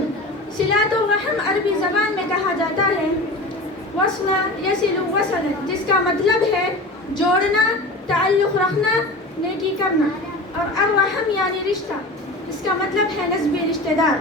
الرحم. صلات الرحم عربی زبان میں کہا جاتا ہے وصل یصل وصلا، جس کا مطلب ہے جوڑنا، تعلق رکھنا، نیکی کرنا. اور الرحم یعنی رشتہ، اس کا مطلب ہے نسبی رشتہ دار.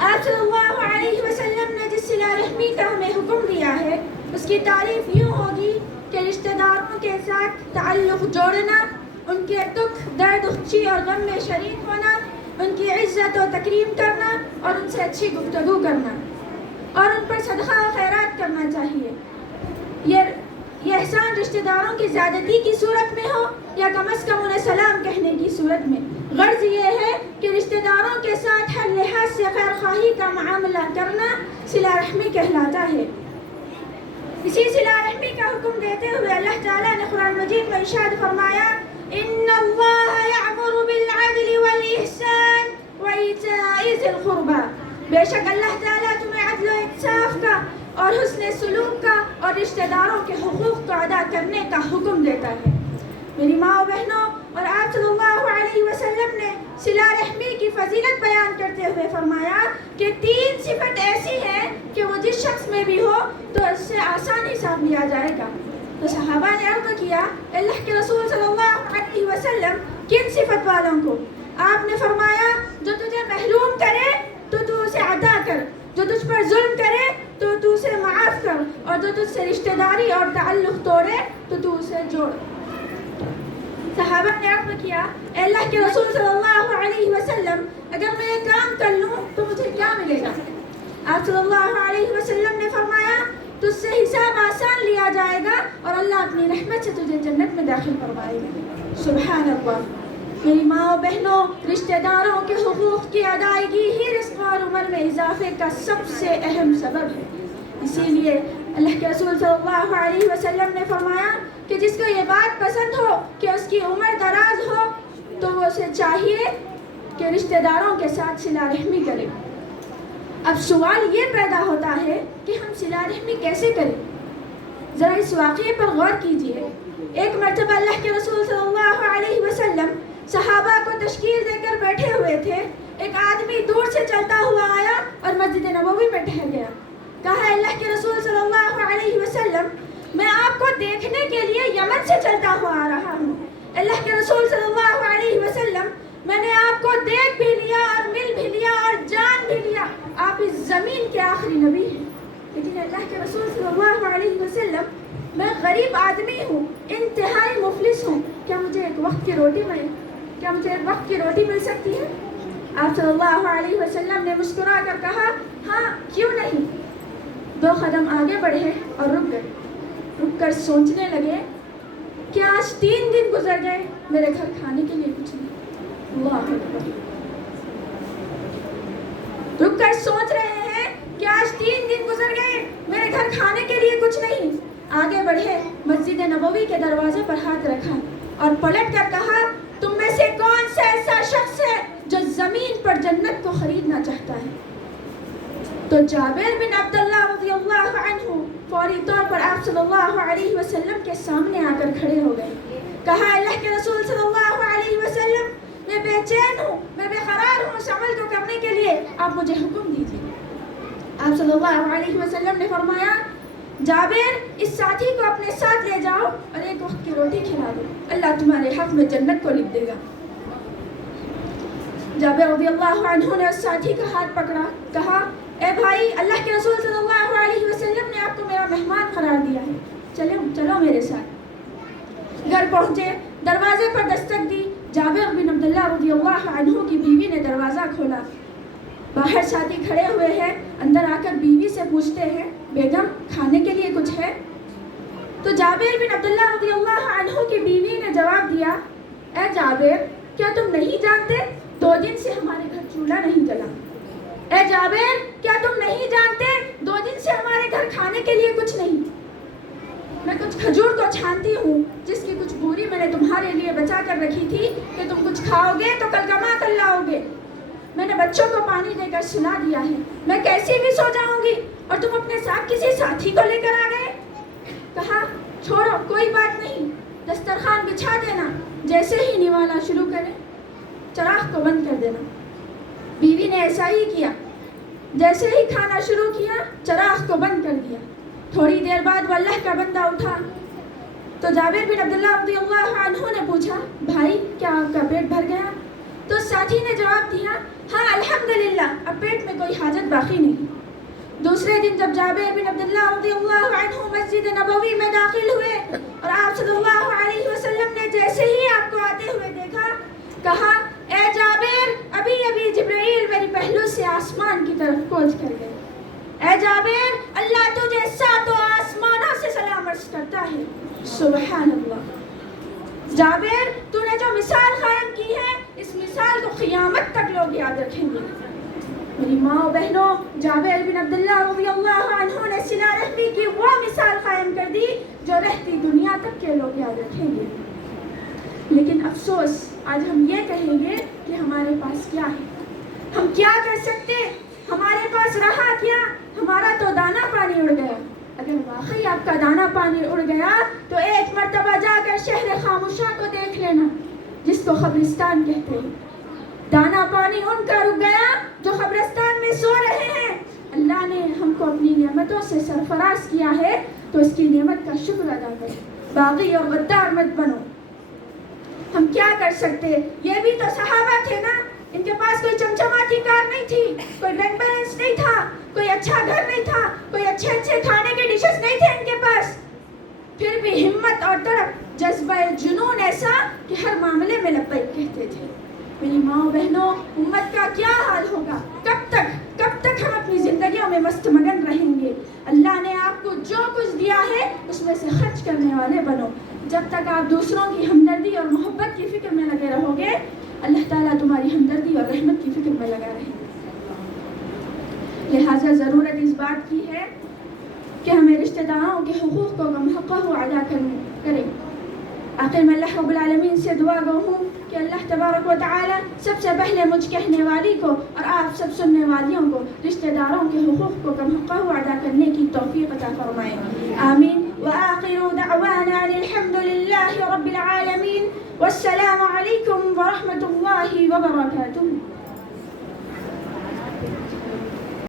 آپ صلی اللہ علیہ وسلم نے جس صلہ رحمی کا ہمیں حکم دیا ہے اس کی تعریف یوں ہوگی کہ رشتہ داروں کے ساتھ تعلق جوڑنا، ان کے دکھ درد خوشی اور غم میں شریک ہونا، ان کی عزت و تکریم کرنا اور ان سے اچھی گفتگو کرنا اور ان پر صدقہ و خیرات کرنا چاہیے. یہ احسان رشتہ داروں کی زیادتی کی صورت میں ہو یا کم از کم انہیں سلام کہنے کی صورت میں. غرض یہ ہے کہ رشتہ داروں کے ساتھ ہر لحاظ سے خیر خواہی کا معاملہ کرنا صلہ رحمی کہلاتا ہے. اسی صلہ رحمی کا حکم دیتے ہوئے اللہ تعالیٰ نے قرآن مجید میں ارشاد فرمایا ان اللہ یأمر بالعدل والاحسان وایتاء ذی القربى، بے شک اللہ تعالیٰ تمہیں عدل و انصاف کا اور حسن سلوک کا اور رشتہ داروں کے حقوق کو ادا کرنے کا حکم دیتا ہے. میری ماں و بہنوں، اور آپ صلی اللہ علیہ وسلم نے صلہ رحمی کی فضیلت بیان کرتے ہوئے فرمایا کہ 3 صفت ایسی ہیں کہ وہ جس شخص میں بھی ہو تو اس سے آسانی حساب لیا جائے گا. تو صحابہ نے عرض کیا اللہ کے رسول صلی اللہ علیہ وسلم کن صفت والوں کو؟ آپ نے فرمایا جو تجھے محروم کرے تو تو اسے عطا کر، جو تجھ پر ظلم کرے تو اسے معاف کر، اور جو تجھ سے رشتہ داری اور تعلق توڑے تو اسے جوڑ. صحابہ نے عرض کیا اے اللہ کے رسول صلی اللہ علیہ وسلم اگر میں یہ کام کر لوں تو مجھے کیا ملے گا؟ آپ صلی اللہ علیہ وسلم نے فرمایا تجھ سے حساب آسان لیا جائے گا اور اللہ اپنی رحمت سے تجھے جنت میں داخل کروائے گا. سبحان اللہ. میری ماں و بہنوں، رشتہ داروں کے حقوق کی ادائیگی ہی رزق اور عمر میں اضافے کا سب سے اہم سبب ہے. اسی لیے اللہ کے رسول صلی اللہ علیہ وسلم نے فرمایا کہ جس کو یہ بات پسند ہو کہ اس کی عمر دراز ہو تو وہ اسے چاہیے کہ رشتہ داروں کے ساتھ صلہ رحمی کرے. اب سوال یہ پیدا ہوتا ہے کہ ہم صلہ رحمی کیسے کریں؟ ذرا اس واقعے پر غور کیجیے. ایک مرتبہ اللہ کے رسول صلی اللہ علیہ وسلم صحابہ کو تشکیل دے کر بیٹھے ہوئے تھے. ایک آدمی دور سے چلتا ہوا آیا اور مسجد نبوی میں ٹھہر گیا. کہا اللہ کے رسول صلی اللہ علیہ وسلم میں آپ کو دیکھنے کے لیے یمن سے چلتا ہوا آ رہا ہوں. اللہ کے رسول صلی اللہ علیہ وسلم میں نے آپ کو دیکھ بھی لیا اور مل بھی لیا اور جان بھی لیا. آپ اس زمین کے آخری نبی ہیں. لیکن اللہ کے رسول صلی اللہ علیہ وسلم میں غریب آدمی ہوں، انتہائی مفلس ہوں، کیا مجھے ایک وقت کی روٹی مل سکتی ہے؟ آپ صلی اللہ علیہ وسلم نے مسکرا کر کہا ہاں کیوں نہیں. 2 قدم آگے بڑھے اور رک گئے. رک کر سوچنے لگے کہ آج 3 دن گزر گئے میرے گھر کھانے کے لیے کچھ نہیں. اللہ اکبر. رک کر سوچ رہے ہیں کہ آج 3 دن گزر گئے میرے گھر کھانے کے لیے کچھ نہیں. آگے بڑھے، مسجد نبوی کے دروازے پر ہاتھ رکھا اور پلٹ کر کہا تم میں سے کون سا ایسا شخص ہے جو زمین پر جنت کو خریدنا چاہتا ہے؟ تو جابر بن عبداللہ رضی اللہ عنہ فوری طور پر آپ صلی اللہ علیہ وسلم کے سامنے آ کر کھڑے ہو گئے. کہا اللہ کے رسول صلی اللہ علیہ وسلم میں بے چین ہوں، میں بے قرار ہوں، اس عمل کو کرنے کے لیے آپ مجھے حکم دیجیے. آپ صلی اللہ علیہ وسلم نے فرمایا جابر اس ساتھی کو اپنے ساتھ لے جاؤ اور ایک وقت کی روٹی کھلا دو، اللہ تمہارے حق میں جنت کو لکھ دے گا. جابر رضی اللہ عنہ نے اس ساتھی کا ہاتھ پکڑا. کہا اے بھائی اللہ کے رسول صلی اللہ علیہ وسلم نے آپ کو میرا مہمان قرار دیا ہے، چلو میرے ساتھ. گھر پہنچے، دروازے پر دستک دی. جابر بن عبداللہ رضی اللہ عنہ کی بیوی نے دروازہ کھولا. باہر ساتھی کھڑے ہوئے ہیں. اندر آ کر بیوی سے پوچھتے ہیں بیگم کھانے کے لیے کچھ ہے؟ تو جابر بن عبداللہ رضی اللہ عنہ کی بیوی نے جواب دیا اے جابر کیا تم نہیں جانتے 2 دن سے ہمارے گھر چولہا نہیں جلا. اے جابر کیا تم نہیں جانتے 2 دن سے ہمارے گھر کھانے کے لیے کچھ نہیں. میں کچھ کھجور کو چھانتی ہوں جس کی کچھ بوری میں نے تمہارے لیے بچا کر رکھی تھی کہ تم کچھ کھاؤ گے تو کل کما کر لاؤ گے. میں نے بچوں کو پانی دے کر سلا دیا ہے، میں کیسی بھی سو جاؤں گی اور تم اپنے ساتھ کسی ساتھی کو لے کر آ گئے. کہا چھوڑو کوئی بات نہیں، دسترخوان بچھا دینا، جیسے ہی نوالا شروع کرے چراغ کو بند کر دینا. بیوی نے ایسا ہی کیا، جیسے ہی کھانا شروع کیا چراغ کو بند کر دیا۔ تھوڑی دیر بعد وہ اللہ کا بندہ اٹھا تو جابر بن عبداللہ رضی اللہ عنہ نے پوچھا، بھائی کیا آپ کا پیٹ بھر گیا؟ تو ساتھی نے جواب دیا، ہاں الحمدللہ، اب پیٹ میں کوئی حاجت باقی نہیں۔ دوسرے دن جب جابر بن عبداللہ رضی اللہ عنہ مسجد نبوی میں داخل ہوئے اور آپ صلی اللہ علیہ وسلم نے جیسے ہی آپ کو آتے ہوئے دیکھا، کہا، اے جابر، ابھی ابھی جبرائیل میری پہلو سے آسمان کی طرف کوچ کر گئے۔ اے جابر، اللہ تجھے ساتوں آسمانوں سے سلام عرض کرتا ہے۔ سبحان اللہ۔ جابر، تو نے جو مثال قائم کی ہے، اس مثال کو قیامت تک لوگ یاد رکھیں گے۔ میری ماں و بہنوں، جابر بن عبداللہ رضی اللہ عنہ نے صلہ رحمی کی وہ مثال قائم کر دی جو رہتی دنیا تک کے لوگ یاد رکھیں گے۔ لیکن افسوس، آج ہم یہ کہیں گے کہ ہمارے پاس کیا ہے، ہم کیا کر سکتے، ہمارے پاس رہا کیا، ہمارا تو دانا پانی اڑ گیا۔ اگر واقعی آپ کا دانا پانی اڑ گیا تو ایک مرتبہ جا کر شہر خاموشہ کو دیکھ لینا، جس کو قبرستان کہتے ہیں۔ دانا پانی ان کا رک گیا جو قبرستان میں سو رہے ہیں۔ اللہ نے ہم کو اپنی نعمتوں سے سرفراز کیا ہے تو اس کی نعمت کا شکر ادا کریں، باغی اور غدار مت بنو۔ ہم کیا کر سکتے؟ یہ بھی تو صحابہ تھے نا، ان کے پاس کوئی چمچماتی کار نہیں تھی، کوئی بینک بیلنس نہیں تھا، کوئی اچھا گھر نہیں تھا، کوئی اچھے کھانے کے ڈشز نہیں تھے ان کے پاس، پھر بھی ہمت اور تڑپ، جذبہ جنون ایسا کہ ہر معاملے میں لبیک کہتے تھے۔ میری ماں و بہنوں، امت کا کیا حال ہوگا؟ کب تک ہم اپنی زندگیوں میں مست مگن رہیں گے؟ اللہ نے آپ کو جو کچھ دیا ہے اس میں سے خرچ کرنے والے بنو۔ جب تک آپ دوسروں کی ہمدردی اور محبت کی فکر میں لگے رہو گے، اللہ تعالیٰ تمہاری ہمدردی اور رحمت کی فکر میں لگا رہے گا۔ لہٰذا ضرورت اس بات کی ہے کہ ہمیں رشتہ داروں کے حقوق کو کم حقہ ادا کریں۔ آخر میں اللہ رب العالمین سے دعا گو ہوں کہ اللہ تبارک و تعالی سب سے پہلے مجھ کہنے والی کو اور آپ سب سننے والیوں کو رشتہ داروں کے حقوق کو کم حقہ ادا کرنے کی توفیق عطا فرمائے، آمین۔ وآخر دعوانا الحمد للہ رب العالمین، والسلام علیکم ورحمۃ اللہ وبرکاتہ۔